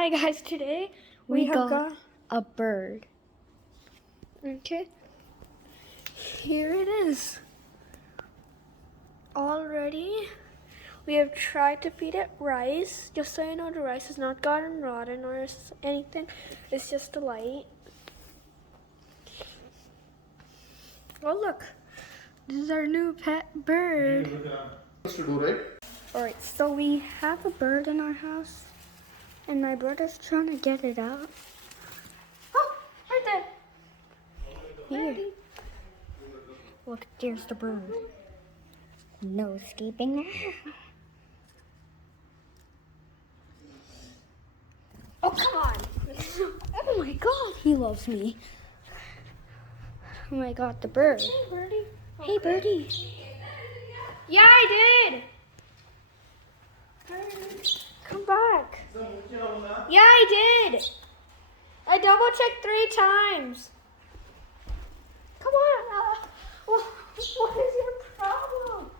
Hi guys, today we have got a bird. okay. Here it is. Already, we have tried to feed it rice. Just so you know, the rice has not gotten rotten or anything. It's just the light. Oh look, this is our new pet bird. To do, right? Alright, so we have a bird in our house, and my brother's trying to get it out. Oh, right there. Here. Look, there's the bird. No escaping now. Oh, come on. Oh my god, he loves me. Oh my god, the bird. Hey, birdie. Hey, birdie. Yeah, I did. Come back. Yeah, I did. I double checked 3 times. Come on. What is your problem?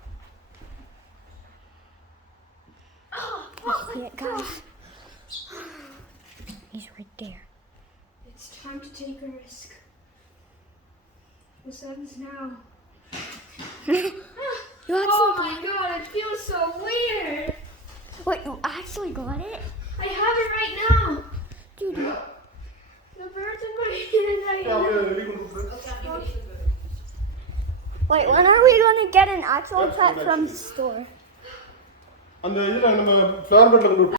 Oh Yeah, guys. He's right there. It's time to take a risk. The sun's now. Oh my god, it feels so weird. Wait, you actually got it? I have it right now. Dude, The bird's in my hand right Yeah, now. we are ready to do. Wait, when are we going to get an actual pet from the store? அந்த இதுல நம்ம flower பெட்ல கொண்டு